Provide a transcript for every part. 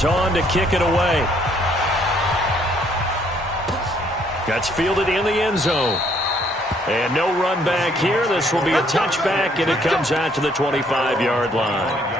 is on to kick it away. That's fielded in the end zone. And no run back here. This will be a touchback, and it comes out to the 25-yard line.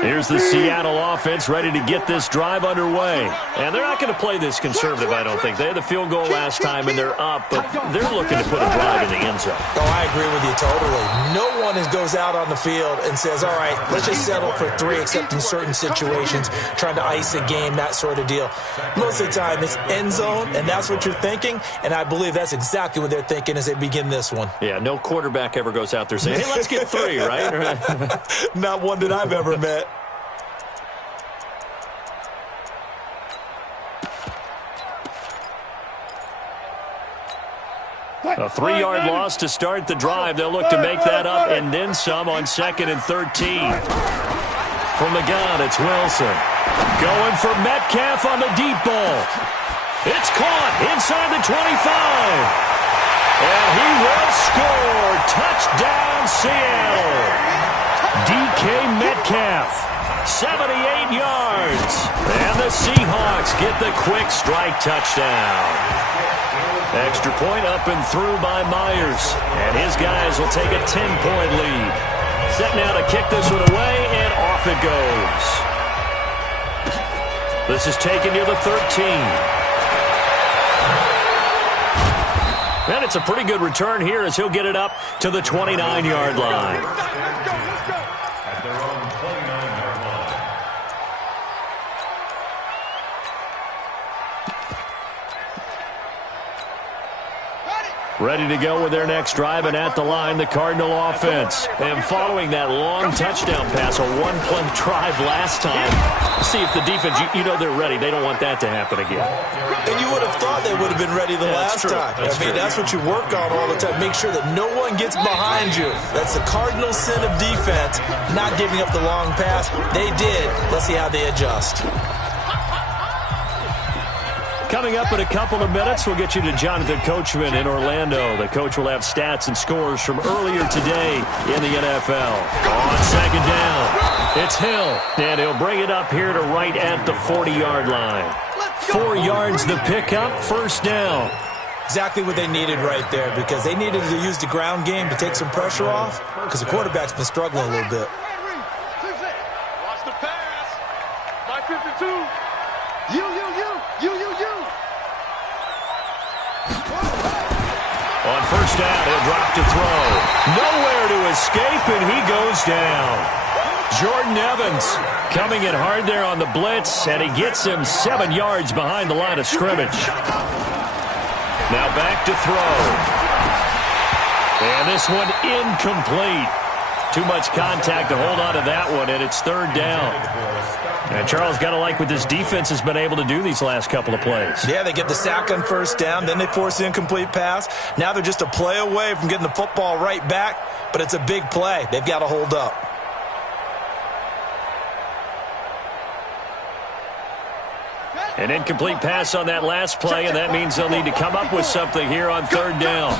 Here's the Seattle offense ready to get this drive underway. And they're not going to play this conservative, I don't think. They had the field goal last time, and they're up, but they're looking to put a drive in the end zone. Oh, I agree with you totally. No one goes out on the field and says, all right, let's just settle for 3, except in certain situations, trying to ice a game, that sort of deal. Most of the time, it's end zone, and that's what you're thinking, and I believe that's exactly what they're thinking as they begin this one. Yeah, no quarterback ever goes out there saying, hey, let's get 3, right? Not one that I've ever met. A 3-yard loss to start the drive. They'll look to make that up and then some on 2nd and 13. From the gun, it's Wilson. Going for Metcalf on the deep ball. It's caught inside the 25. And he will score. Touchdown, Seattle. DK Metcalf, 78 yards. And the Seahawks get the quick strike touchdown. Extra point up and through by Myers. And his guys will take a 10-point lead. Set now to kick this one away, and off it goes. This is taken near the 13. And it's a pretty good return here as he'll get it up to the 29-yard line. Ready to go with their next drive, and at the line, the Cardinal offense. And following that long touchdown pass, a one-play drive last time, see if the defense, you know they're ready. They don't want that to happen again. And you would have thought they would have been ready the last time. That's what you work on all the time. Make sure that no one gets behind you. That's the cardinal sin of defense, not giving up the long pass. They did. Let's see how they adjust. Coming up in a couple of minutes, we'll get you to Jonathan Coachman in Orlando. The coach will have stats and scores from earlier today in the NFL. On 2nd down, it's Hill, and he'll bring it up here to right at the 40-yard line. 4 yards the pickup, 1st down. Exactly what they needed right there, because they needed to use the ground game to take some pressure off, because the quarterback's been struggling a little bit. Watch the pass. My 52. You. On 1st down, he'll drop to throw. Nowhere to escape, and he goes down. Jordan Evans coming in hard there on the blitz, and he gets him 7 yards behind the line of scrimmage. Now back to throw. And this one incomplete. Too much contact to hold on to that one, and it's 3rd down. And Charles, got to like what this defense has been able to do these last couple of plays. Yeah, they get the sack on 1st down, then they force the incomplete pass. Now they're just a play away from getting the football right back, but it's a big play. They've got to hold up. An incomplete pass on that last play, and that means they'll need to come up with something here on 3rd down.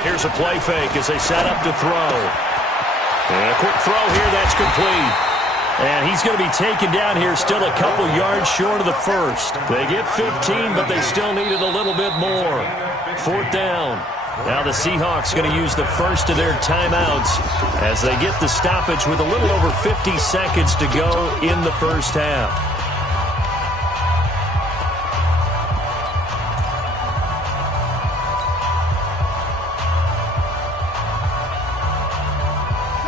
Here's a play fake as they set up to throw. And a quick throw here, that's complete. And he's going to be taken down here, still a couple yards short of the 1st. They get 15, but they still needed a little bit more. 4th down. Now the Seahawks going to use the 1st of their timeouts as they get the stoppage with a little over 50 seconds to go in the 1st half.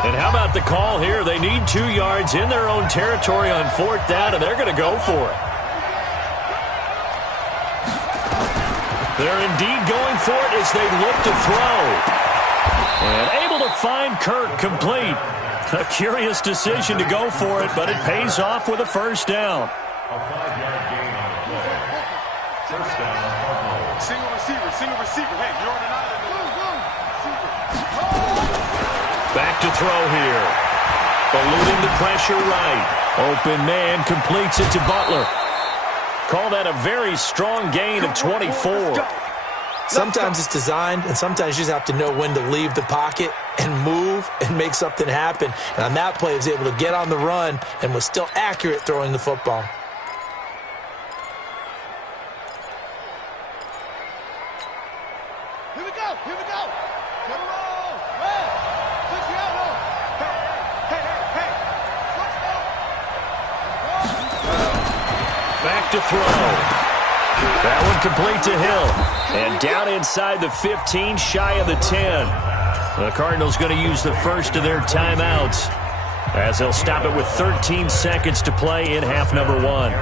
And how about the call here? They need 2 yards in their own territory on 4th down, and they're going to go for it. They're indeed going for it as they look to throw. And able to find Kirk complete. A curious decision to go for it, but it pays off with a 1st down. A 5-yard gain on the play. 1st down. Single receiver. Hey, you're on an island. Back to throw here. Eluding the pressure right. Open man completes it to Butler. Call that a very strong gain of 24. Sometimes it's designed, and sometimes you just have to know when to leave the pocket and move and make something happen. And on that play, he was able to get on the run and was still accurate throwing the football. Here we go. Here we go. Get it on. Hey. Push you out on. Hey. Back to throw. That one complete to Hill. And down inside the 15, shy of the 10. The Cardinals going to use the first of their timeouts as they'll stop it with 13 seconds to play in half number 1. Here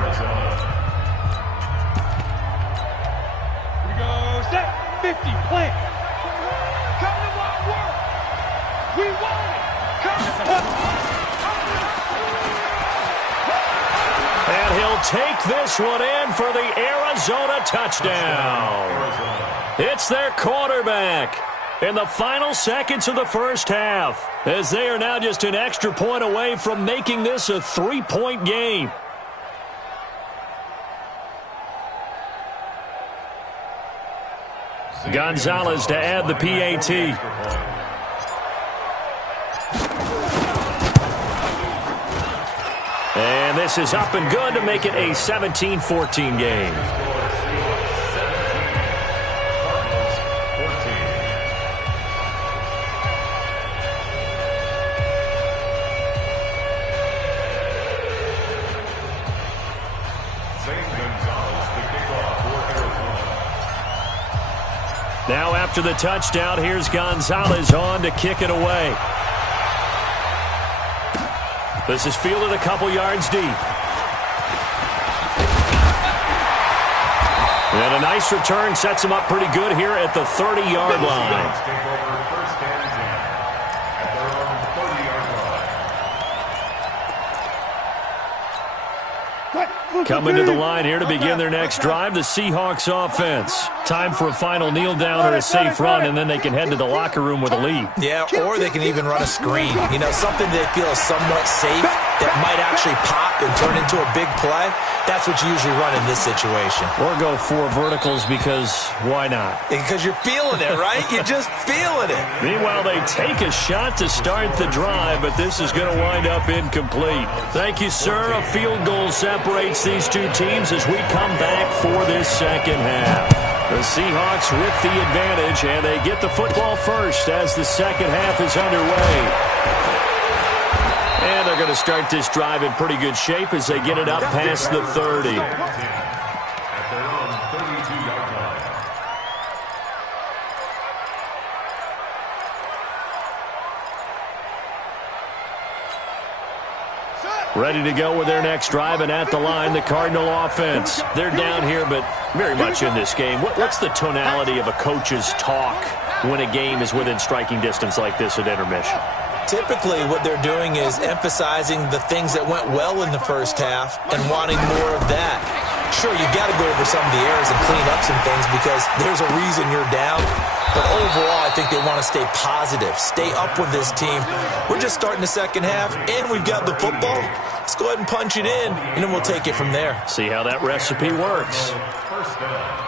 we go. Set. 50. Play. Come to my work. We want it. Come to And he'll take this one in for the Arizona touchdown. It's their quarterback in the final seconds of the first half, as they are now just an extra point away from making this a 3-point game. Gonzalez to add the PAT. And this is up and good to make it a 17-14 game. Now after the touchdown, here's Gonzalez on to kick it away. This is fielded a couple yards deep. And a nice return sets him up pretty good here at the 30-yard line. Coming to the line here to begin their next drive, the Seahawks offense. Time for a final kneel down or a safe run, and then they can head to the locker room with a lead. Yeah, or they can even run a screen. You know, something they feel is somewhat safe that might actually pop and turn into a big play. That's what you usually run in this situation. Or go 4 verticals because why not? Because you're feeling it, right? You're just feeling it. Meanwhile, they take a shot to start the drive, but this is going to wind up incomplete. Thank you, sir. A field goal separates these two teams as we come back for this second half. The Seahawks with the advantage, and they get the football first as the second half is underway. And they're going to start this drive in pretty good shape as they get it up past the 30. At their own 32-yard line. Ready to go with their next drive, and at the line, the Cardinal offense. They're down here, but very much in this game. What's the tonality of a coach's talk when a game is within striking distance like this at intermission? Typically, what they're doing is emphasizing the things that went well in the first half and wanting more of that. Sure, you've got to go over some of the errors and clean up some things because there's a reason you're down. But overall, I think they want to stay positive, stay up with this team. We're just starting the second half, and we've got the football. Let's go ahead and punch it in, and then we'll take it from there. See how that recipe works. First down.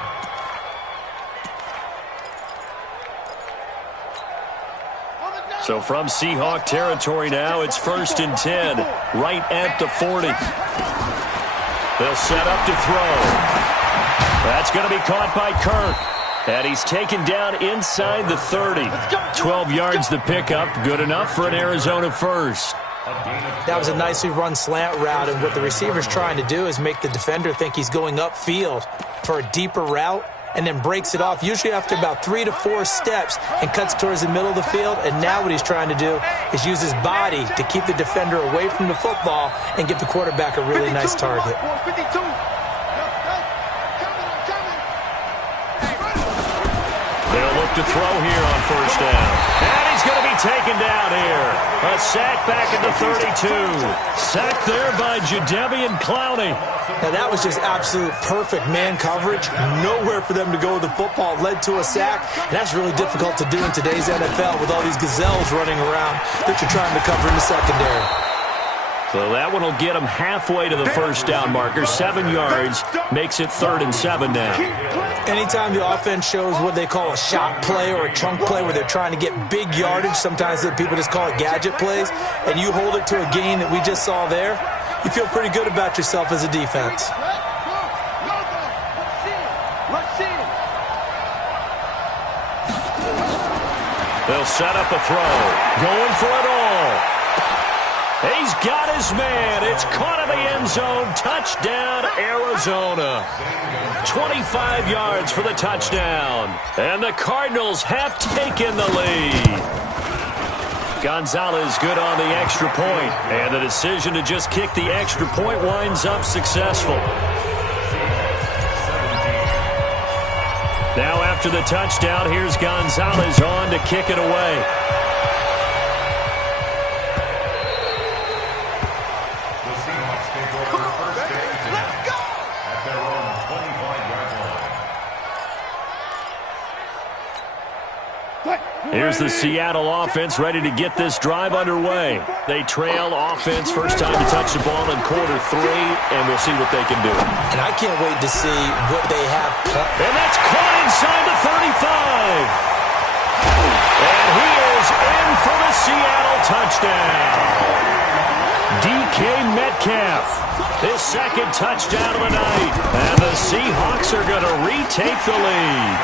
So from Seahawk territory now, it's 1st and 10, right at the 40. They'll set up to throw. That's going to be caught by Kirk. And he's taken down inside the 30. 12 yards the pickup, good enough for an Arizona first. That was a nicely run slant route, and what the receiver's trying to do is make the defender think he's going upfield for a deeper route, and then breaks it off, usually after about 3 to 4 steps, and cuts towards the middle of the field. And now what he's trying to do is use his body to keep the defender away from the football and give the quarterback a really nice target. They'll look to throw here on first down. And he's going to be taken down here. A sack back at the 32. Sacked there by Jadeveon Clowney. Now that was just absolute perfect man coverage. Nowhere for them to go with the football. Led to a sack. And that's really difficult to do in today's NFL with all these gazelles running around that you're trying to cover in the secondary. So that one will get them halfway to the first down marker. 7 yards makes it 3rd and 7 now. Anytime the offense shows what they call a shot play or a chunk play where they're trying to get big yardage, sometimes people just call it gadget plays, and you hold it to a gain that we just saw there, you feel pretty good about yourself as a defense. They'll set up a throw. Going for it all. He's got his man. It's caught in the end zone. Touchdown, Arizona. 25 yards for the touchdown. And the Cardinals have taken the lead. Gonzalez good on the extra point. And the decision to just kick the extra point winds up successful. Now after the touchdown, here's Gonzalez on to kick it away. Here's the Seattle offense ready to get this drive underway. They trail offense first time to touch the ball in quarter 3, and we'll see what they can do. And I can't wait to see what they have. And that's caught inside the 35. And he is in for the Seattle touchdown. DK Metcalf, his 2nd touchdown of the night. And the Seahawks are going to retake the lead.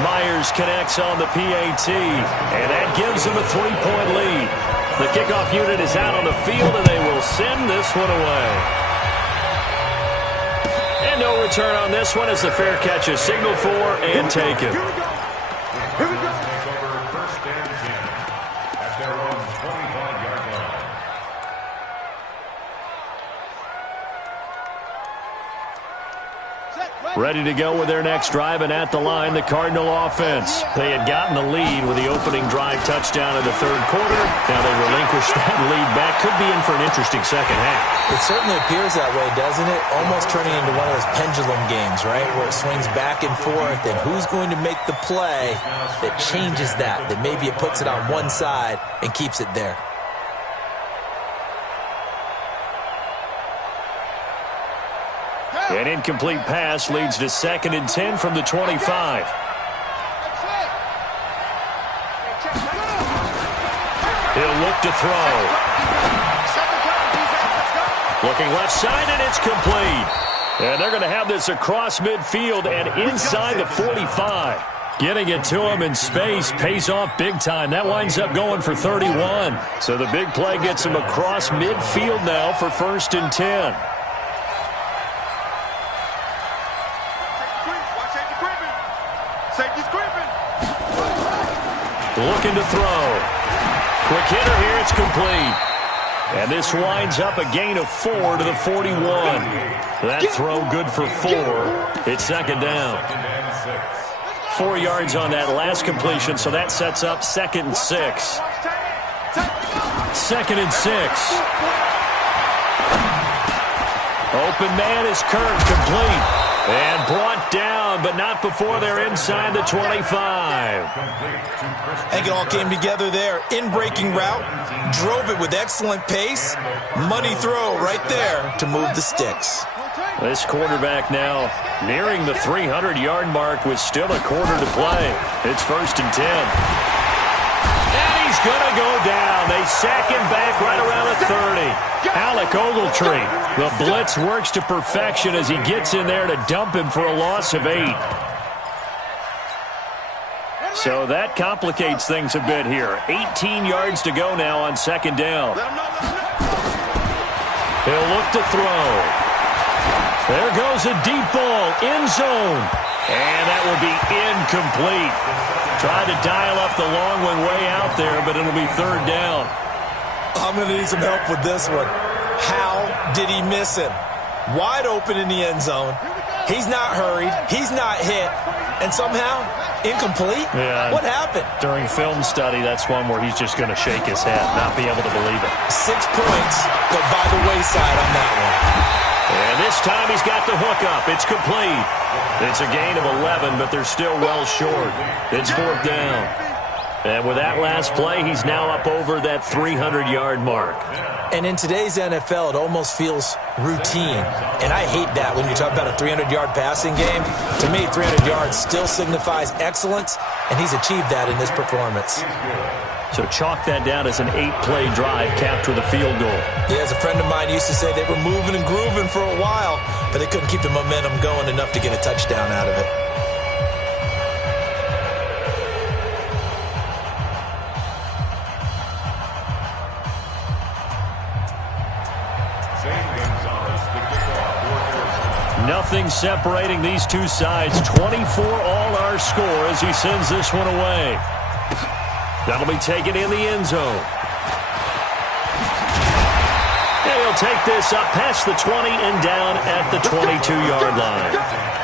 Myers connects on the PAT, and that gives them a 3-point lead. The kickoff unit is out on the field, and they will send this one away. And no return on this one as the fair catch is signaled for and taken. Here we go. Take over 1st and 10 at their own 25-yard line. Ready to go with their next drive, and at the line, the Cardinal offense. They had gotten the lead with the opening drive touchdown in the 3rd quarter. Now they relinquish that lead back. Could be in for an interesting second half. It certainly appears that way, doesn't it? Almost turning into one of those pendulum games, right? Where it swings back and forth, and who's going to make the play that changes that maybe it puts it on one side and keeps it there. An incomplete pass leads to 2nd and 10 from the 25. He'll look to throw. Looking left side, and it's complete. And they're going to have this across midfield and inside the 45. Getting it to him in space pays off big time. That winds up going for 31. So the big play gets him across midfield now for 1st and 10. Looking to throw. Quick hitter here, it's complete. And this winds up a gain of 4 to the 41. That throw good for 4. It's 2nd down. 4 yards on that last completion, so that sets up 2nd and 6. 2nd and 6. Open man is Kirk, complete. And brought down, but not before they're inside the 25. I think it all came together there. In-breaking route, drove it with excellent pace. Money throw right there to move the sticks. This quarterback now nearing the 300-yard mark with still a quarter to play. It's 1st and 10. And he's going to go down. They sack him back right around the 30. Alec Ogletree, the blitz works to perfection as he gets in there to dump him for a loss of 8. So that complicates things a bit here. 18 yards to go now on 2nd down. He'll look to throw. There goes a deep ball, end zone. And that will be incomplete. Tried to dial up the long one way out there, but it'll be 3rd down. I'm going to need some help with this one. How did he miss him? Wide open in the end zone. He's not hurried. He's not hit. And somehow, incomplete? Yeah. What happened? During film study, that's one where he's just going to shake his head, not be able to believe it. 6 points go by the wayside on that one. And this time he's got the hook up. It's complete. It's a gain of 11, but they're still well short. It's 4th down. And with that last play, he's now up over that 300-yard mark. And in today's NFL, it almost feels routine. And I hate that when you talk about a 300-yard passing game. To me, 300 yards still signifies excellence, and he's achieved that in this performance. So chalk that down as an 8-play drive capped with a field goal. Yeah, as a friend of mine used to say, they were moving and grooving for a while, but they couldn't keep the momentum going enough to get a touchdown out of it. Nothing separating these two sides. 24 all our score as he sends this one away. That'll be taken in the end zone. And he'll take this up past the 20 and down at the 22-yard line.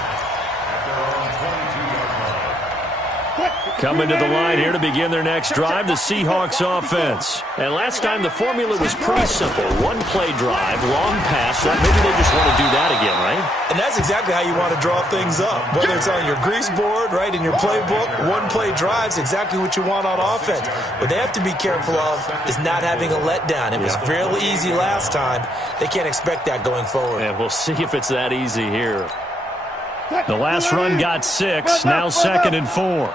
Coming to the line here to begin their next drive, the Seahawks offense. And last time the formula was pretty simple. One-play drive, long pass. Maybe they just want to do that again, right? And that's exactly how you want to draw things up. Whether it's on your grease board, right, in your playbook, one-play drive's exactly what you want on offense. What they have to be careful of is not having a letdown. It was real easy last time. They can't expect that going forward. And we'll see if it's that easy here. The last run got 6, now 2nd and 4.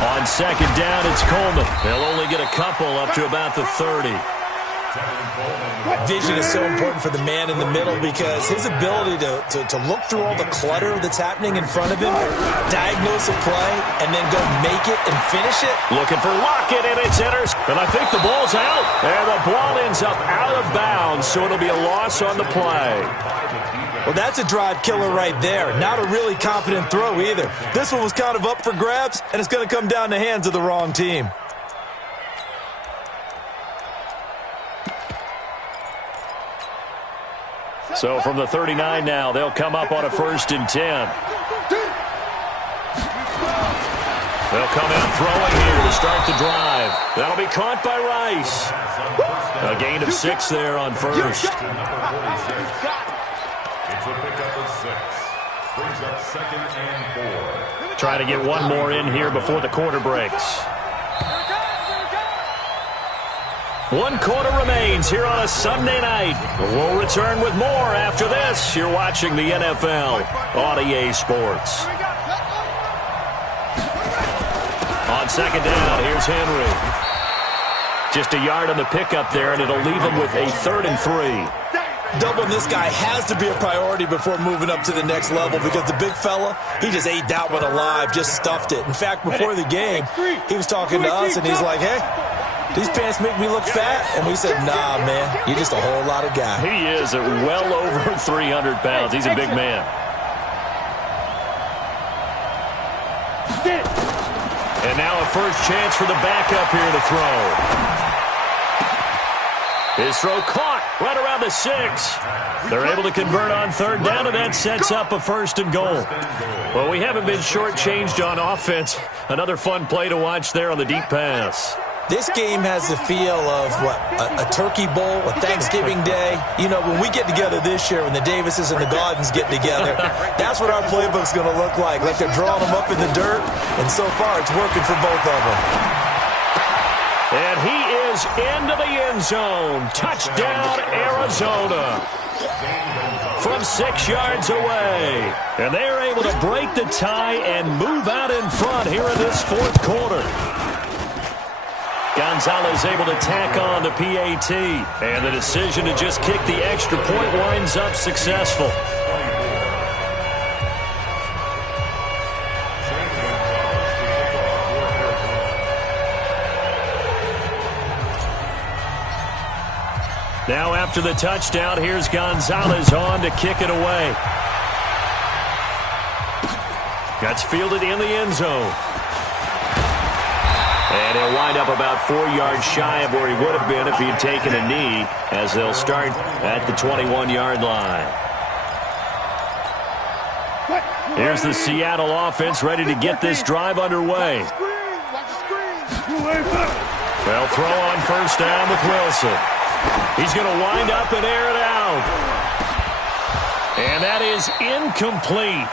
On 2nd down, it's Coleman. They'll only get a couple up to about the 30. Vision is so important for the man in the middle because his ability to look through all the clutter that's happening in front of him, diagnose a play, and then go make it and finish it. Looking for Lockett, and it's enters. And I think the ball's out. And the ball ends up out of bounds, so it'll be a loss on the play. Well, that's a drive killer right there. Not a really confident throw either. This one was kind of up for grabs, and it's going to come down the hands of the wrong team. So from the 39 now, they'll come up on a 1st and 10. They'll come out throwing here to start the drive. That'll be caught by Rice. A gain of 6 there on 1st. It's a pickup of 6. Brings up 2nd and 4. Trying to get one more in here before the quarter breaks. 1 quarter remains here on a Sunday night. We'll return with more after this. You're watching the NFL on EA Sports. On 2nd down, here's Henry. Just a yard on the pickup there, and it'll leave him with a 3rd and 3. Doubling this guy has to be a priority before moving up to the next level because the big fella, he just ate that one alive, just stuffed it. In fact, before the game, he was talking to us, and he's like, hey, these pants make me look fat. And we said, nah, man, you're just a whole lot of guy. He is at well over 300 pounds. He's a big man. And now a first chance for the backup here to throw. His throw caught right around the 6. They're able to convert on 3rd down, and that sets up a 1st and goal. Well, we haven't been shortchanged on offense. Another fun play to watch there on the deep pass. This game has the feel of, a turkey bowl, a Thanksgiving day. You know, when we get together this year, when the Davises and the Gardens get together, that's what our playbook's going to look like they're drawing them up in the dirt, and so far it's working for both of them. And he is into the end zone. Touchdown, Arizona. From 6 yards away. And they're able to break the tie and move out in front here in this 4th quarter. Gonzalez able to tack on the PAT. And the decision to just kick the extra point winds up successful. Now after the touchdown, here's Gonzalez on to kick it away. That's fielded in the end zone. And he'll wind up about 4 yards shy of where he would have been if he had taken a knee, as they'll start at the 21-yard line. Here's the Seattle offense ready to get this drive underway. They'll throw on 1st down with Wilson. He's going to wind up and air it out. And that is incomplete.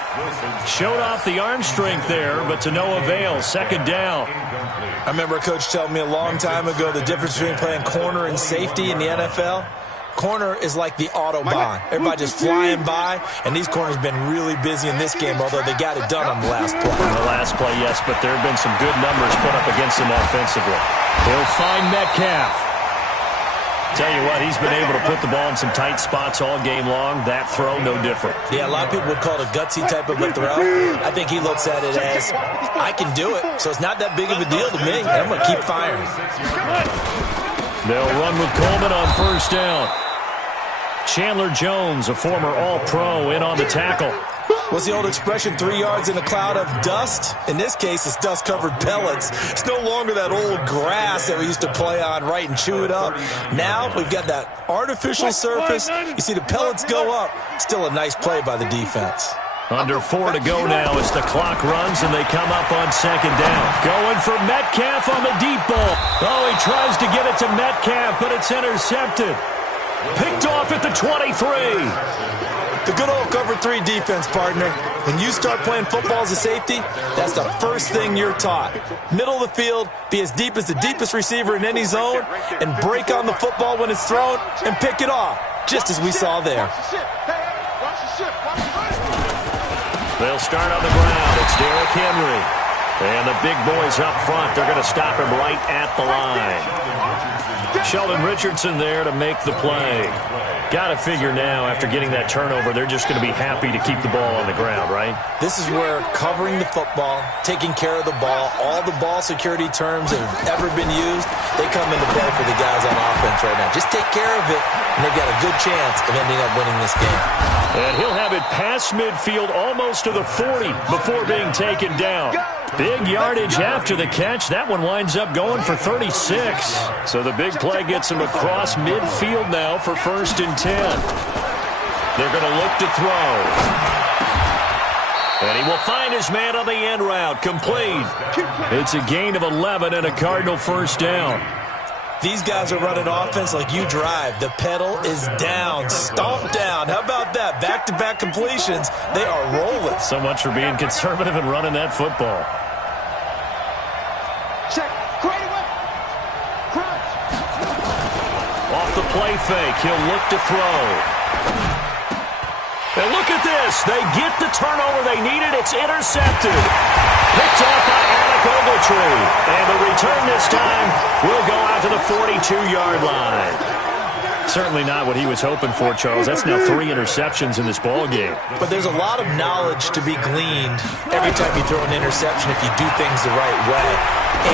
Showed off the arm strength there, but to no avail. Second down. I remember a coach telling me a long time ago the difference between playing corner and safety in the NFL. Corner is like the Autobahn. Everybody just flying by, and these corners have been really busy in this game, although they got it done on the last play. On the last play, yes, but there have been some good numbers put up against him offensively. He'll find Metcalf. Tell you what, he's been able to put the ball in some tight spots all game long. That throw, no different. Yeah, a lot of people would call it a gutsy type of a throw. I think he looks at it as, I can do it, so it's not that big of a deal to me, and I'm going to keep firing. They'll run with Coleman on first down. Chandler Jones, a former All-Pro, in on the tackle. What's the old expression, 3 yards in a cloud of dust? In this case, it's dust-covered pellets. It's no longer that old grass that we used to play on, right, and chew it up. Now we've got that artificial surface. You see the pellets go up. Still a nice play by the defense. Under 4 to go now as the clock runs and they come up on second down. Going for Metcalf on the deep ball. Oh, he tries to get it to Metcalf, but it's intercepted. Picked off at the 23. The good old cover 3 defense, partner. When you start playing football as a safety, that's the first thing you're taught. Middle of the field, be as deep as the deepest receiver in any zone, and break on the football when it's thrown and pick it off, just as we saw there. They'll start on the ground. It's Derrick Henry. And the big boys up front, they're going to stop him right at the line. Sheldon Richardson there to make the play. Got to figure now, after getting that turnover, they're just going to be happy to keep the ball on the ground, right? This is where covering the football, taking care of the ball, all the ball security terms that have ever been used, they come into play for the guys on offense right now. Just take care of it, and they've got a good chance of ending up winning this game. And he'll have it past midfield almost to the 40 before being taken down. Big yardage after the catch. That one winds up going for 36. So the big play gets him across midfield now for 1st and 10. They're going to look to throw. And he will find his man on the end route. Complete. It's a gain of 11 and a Cardinal first down. These guys are running offense like you drive. The pedal is down, stomped down. How about that? Back-to-back completions. They are rolling. So much for being conservative and running that football. Check. Great away. Crouch. Off the play fake. He'll look to throw. And look at this. They get the turnover they needed. It's intercepted. Picked off by Alec Ogletree. And the return this time will go out to the 42-yard line. Certainly not what he was hoping for, Charles. That's now 3 interceptions in this ball game. But there's a lot of knowledge to be gleaned every time you throw an interception if you do things the right way.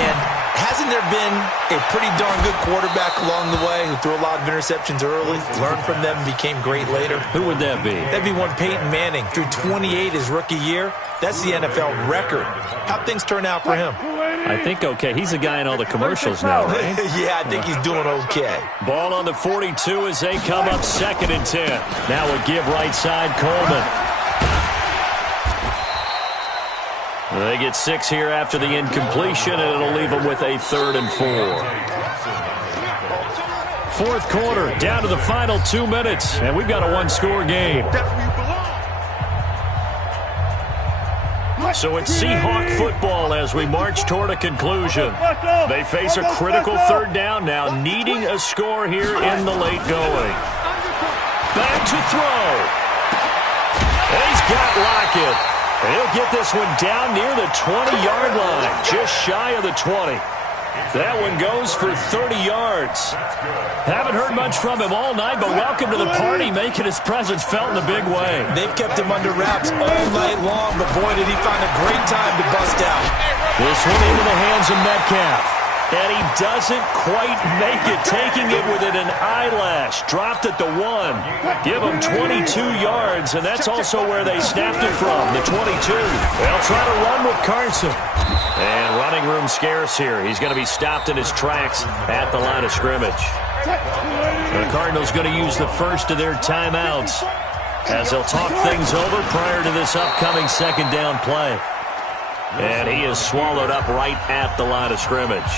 And hasn't there been a pretty darn good quarterback along the way who threw a lot of interceptions early, learned from them, and became great later? Who would that be? That'd be one Peyton Manning. Threw 28 his rookie year. That's the NFL record. How'd things turn out for him? I think okay. He's a guy in all the commercials now, right? Yeah, I think he's doing okay. Ball on the 42 as they come up 2nd and 10. Now a give right side, Coleman. They get 6 here after the incompletion, and it'll leave them with a 3rd and 4. 4th quarter, down to the final 2 minutes, and we've got a 1-score game. So it's Seahawk football as we march toward a conclusion. They face a critical 3rd down now, needing a score here in the late going. Back to throw. He's got Lockett. He'll get this one down near the 20-yard line, just shy of the 20. That one goes for 30 yards. Haven't heard much from him all night, but welcome to the party, making his presence felt in a big way. They've kept him under wraps all night long, but boy, did he find a great time to bust out. This one into the hands of Metcalf. And he doesn't quite make it, taking it within an eyelash. Dropped at the 1. Give him 22 yards, and that's also where they snapped it from, the 22. They'll try to run with Carson. And running room scarce here. He's going to be stopped in his tracks at the line of scrimmage. The Cardinals going to use the first of their timeouts as they'll talk things over prior to this upcoming 2nd down play. And he is swallowed up right at the line of scrimmage.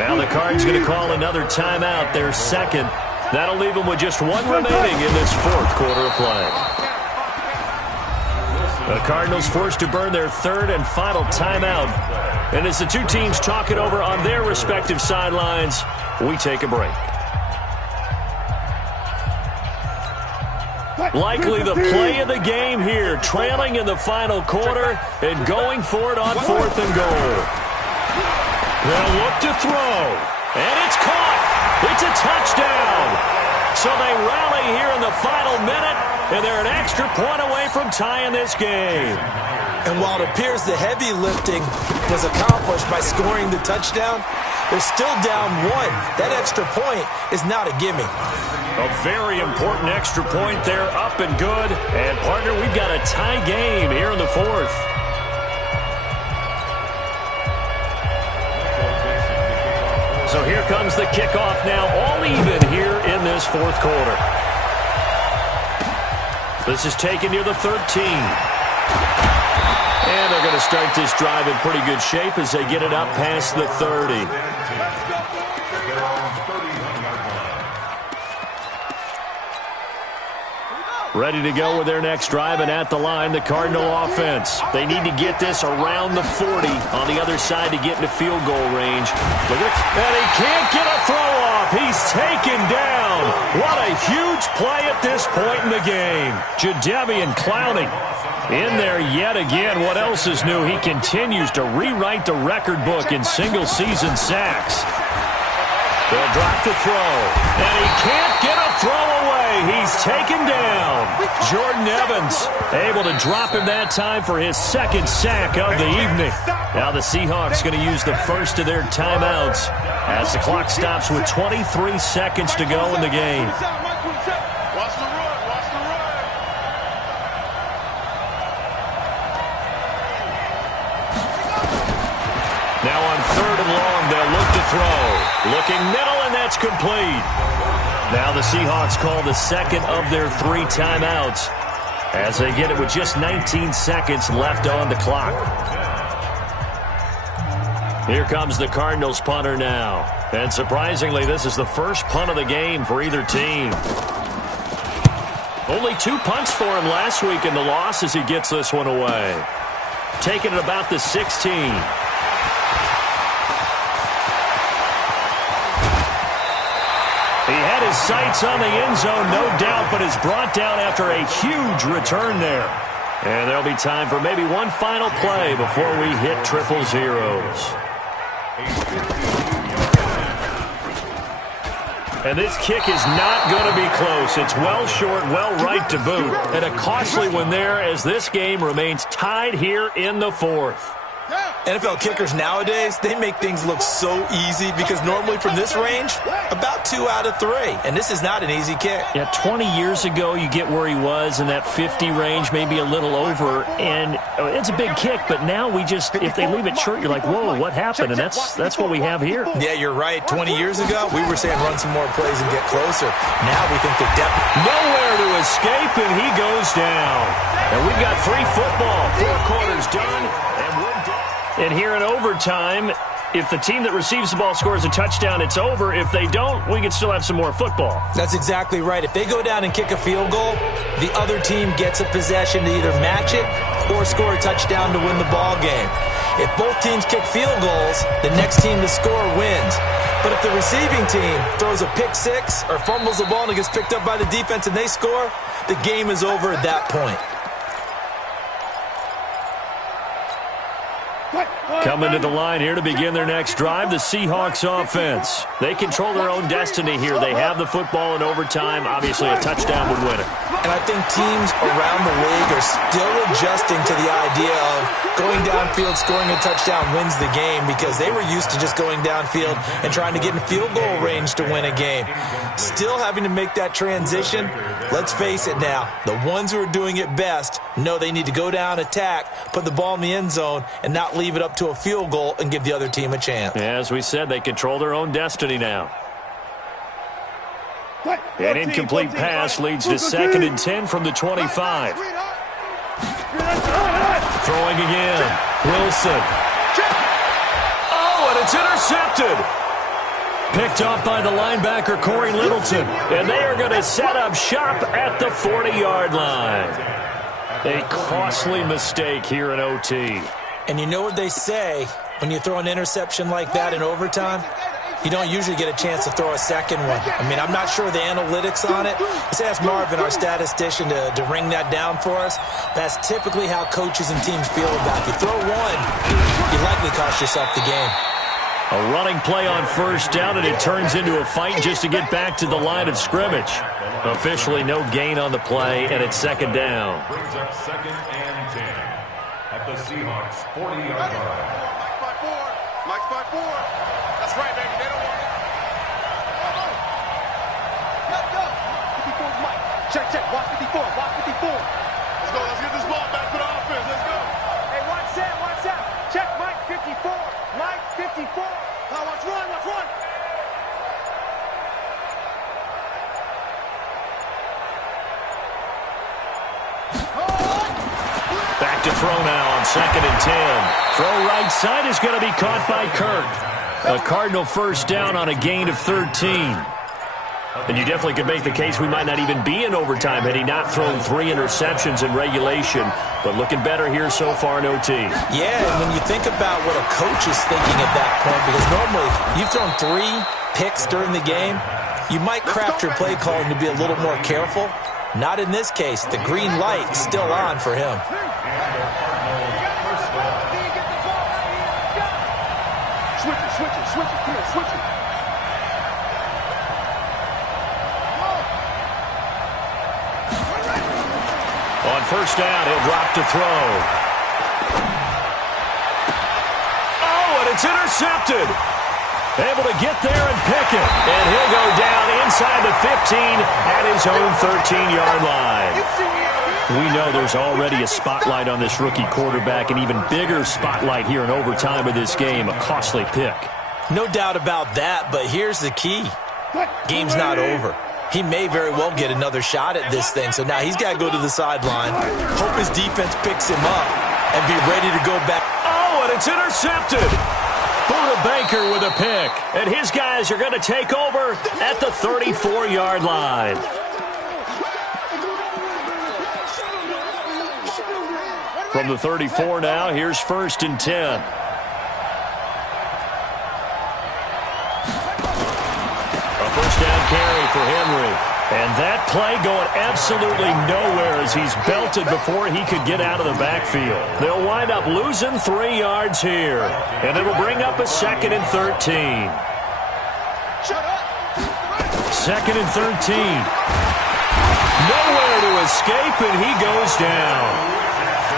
Now the Cards going to call another timeout, their 2nd. That'll leave them with just 1 remaining in this 4th quarter of play. The Cardinals forced to burn their third and final timeout. And as the two teams talk it over on their respective sidelines, we take a break. Likely the play of the game here, trailing in the final quarter and going for it on 4th and goal. They'll look to throw, and it's caught. It's a touchdown. So they rally here in the final minute, and they're an extra point away from tying this game. And while it appears the heavy lifting was accomplished by scoring the touchdown, they're still down 1. That extra point is not a gimme. A very important extra point there, up and good. And, partner, we've got a tie game here in the 4th. So here comes the kickoff now, all even here in this 4th quarter. This is taken near the 13. And they're going to start this drive in pretty good shape as they get it up past the 30. Ready to go with their next drive, and at the line, the Cardinal offense. They need to get this around the 40 on the other side to get into field goal range. Look at it. And he can't get a throw off. He's taken down. What a huge play at this point in the game. Jadeveon Clowney in there yet again. What else is new? He continues to rewrite the record book in single-season sacks. They'll drop the throw, and he can't get a throw away. He's taken down. Jordan Evans able to drop him that time for his 2nd sack of the evening. Now the Seahawks going to use the first of their timeouts as the clock stops with 23 seconds to go in the game. Watch the run, watch the run. Now on 3rd and long, they'll look to throw. Looking middle, and that's complete. Now the Seahawks call the 2nd of their 3 timeouts as they get it with just 19 seconds left on the clock. Here comes the Cardinals punter now. And surprisingly, this is the first punt of the game for either team. Only 2 punts for him last week in the loss as he gets this one away. Taking it about the 16. He had his sights on the end zone, no doubt, but is brought down after a huge return there. And there'll be time for maybe one final play before we hit triple zeros. And this kick is not going to be close. It's well short, well right to boot. And a costly one there as this game remains tied here in the 4th. NFL kickers nowadays, they make things look so easy because normally from this range, about 2 out of 3. And this is not an easy kick. Yeah, 20 years ago, you get where he was in that 50 range, maybe a little over. And it's a big kick, but now we just, if they leave it short, you're like, whoa, what happened? And that's what we have here. Yeah, you're right. 20 years ago, we were saying run some more plays and get closer. Now we think they're definitely nowhere to escape, and he goes down. And we've got free football. 4 quarters done, and we're done. And here in overtime, if the team that receives the ball scores a touchdown, it's over. If they don't, we can still have some more football. That's exactly right. If they go down and kick a field goal, the other team gets a possession to either match it or score a touchdown to win the ball game. If both teams kick field goals, the next team to score wins. But if the receiving team throws a pick 6 or fumbles the ball and it gets picked up by the defense and they score, the game is over at that point. Coming to the line here to begin their next drive, the Seahawks offense. They control their own destiny here. They have the football in overtime. Obviously, a touchdown would win it. And I think teams around the league are still adjusting to the idea of going downfield, scoring a touchdown wins the game because they were used to just going downfield and trying to get in field goal range to win a game. Still having to make that transition. Let's face it now, the ones who are doing it best know they need to go down, attack, put the ball in the end zone, and not leave it up to a field goal and give the other team a chance. As we said, they control their own destiny now. An incomplete pass leads to 2nd and 10 from the 25. Throwing again. Wilson. Oh, and it's intercepted. Picked off by the linebacker, Corey Littleton. And they are going to set up shop at the 40-yard line. A costly mistake here in OT. And you know what they say, when you throw an interception like that in overtime, you don't usually get a chance to throw a second one. I mean, I'm not sure the analytics on it. Let's ask Marvin, our statistician, to ring that down for us. That's typically how coaches and teams feel about it. You throw one, you likely cost yourself the game. A running play on first down, and it turns into a fight just to get back to the line of scrimmage. Officially no gain on the play, and it's second down. Brings up 2nd and 10 at the Seahawks 40-yard line. Mike's by 4. That's right, baby. They don't want it. Let's go. 54's Mike. Check. Watch 54. Watch 54. Let's go. Let's get this ball back for the offense. Let's go. Hey, watch that. Check Mike 54. Mike 54. Now watch run. Back to throw now on 2nd and 10. Throw right side is going to be caught by Kirk. A Cardinal first down on a gain of 13. And you definitely could make the case we might not even be in overtime had he not thrown 3 interceptions in regulation. But looking better here so far in OT. Yeah, and when you think about what a coach is thinking at that point, because normally you've thrown 3 picks during the game, you might craft your play calling to be a little more careful. Not in this case. The green light still on for him. Switch it. On first down, he'll drop to throw. Oh, and it's intercepted. Able to get there and pick it. And he'll go down inside the 15 at his own 13-yard line. We know there's already a spotlight on this rookie quarterback, an even bigger spotlight here in overtime of this game, a costly pick. No doubt about that, but here's the key. Game's not over. He may very well get another shot at this thing, so now he's got to go to the sideline, hope his defense picks him up, and be ready to go back. Oh, and it's intercepted. Buda Baker with a pick, and his guys are going to take over at the 34-yard line. From the 34 now, here's 1st and 10. A first down carry for Henry. And that play going absolutely nowhere as he's belted before he could get out of the backfield. They'll wind up losing 3 yards here. And it'll bring up a 2nd and 13. 2nd and 13. Nowhere to escape, and he goes down.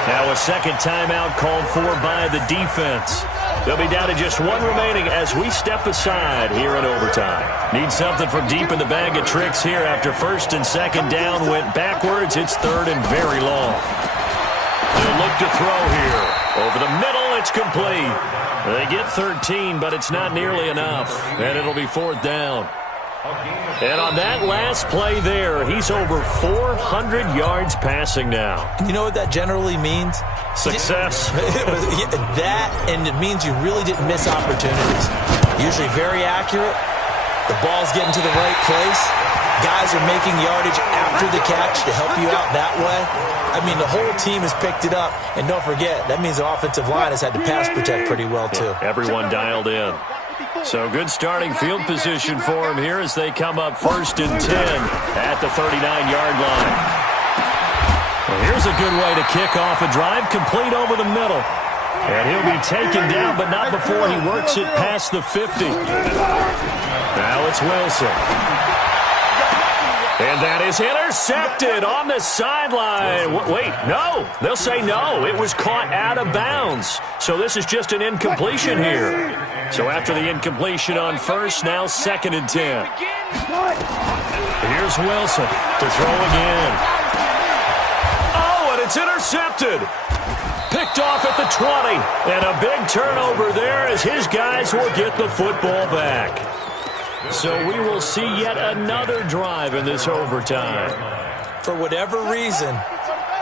Now a second timeout called for by the defense. They'll be down to just 1 remaining as we step aside here in overtime. Need something from deep in the bag of tricks here after 1st and 2nd down went backwards. It's 3rd and very long. They'll look to throw here. Over the middle, it's complete. They get 13, but it's not nearly enough. And it'll be 4th down. And on that last play there, he's over 400 yards passing now. You know what that generally means? Success. That, and it means you really didn't miss opportunities. Usually very accurate. The ball's getting to the right place. Guys are making yardage after the catch to help you out that way. I mean, the whole team has picked it up. And don't forget, that means the offensive line has had to pass protect pretty well, too. Everyone dialed in. So good starting field position for him here as they come up 1st and 10 at the 39-yard line. Well, here's a good way to kick off a drive, complete over the middle. And he'll be taken down, but not before he works it past the 50. Now it's Wilson. And that is intercepted on the sideline. Wait, no. They'll say no. It was caught out of bounds. So this is just an incompletion here. So after the incompletion on first, now 2nd and 10. Here's Wilson to throw again. Oh, and it's intercepted. Picked off at the 20. And a big turnover there as his guys will get the football back. So we will see yet another drive in this overtime. For whatever reason,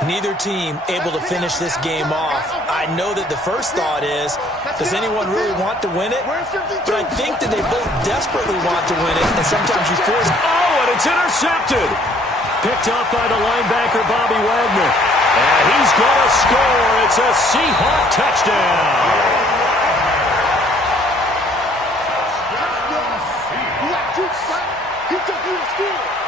neither team able to finish this game off. I know that the first thought is, does anyone really want to win it? But I think that they both desperately want to win it, and sometimes you force. Oh, and it's intercepted. Picked off by the linebacker, Bobby Wagner. And he going to score. It's a Seahawk touchdown. You got two, right? He took you to school.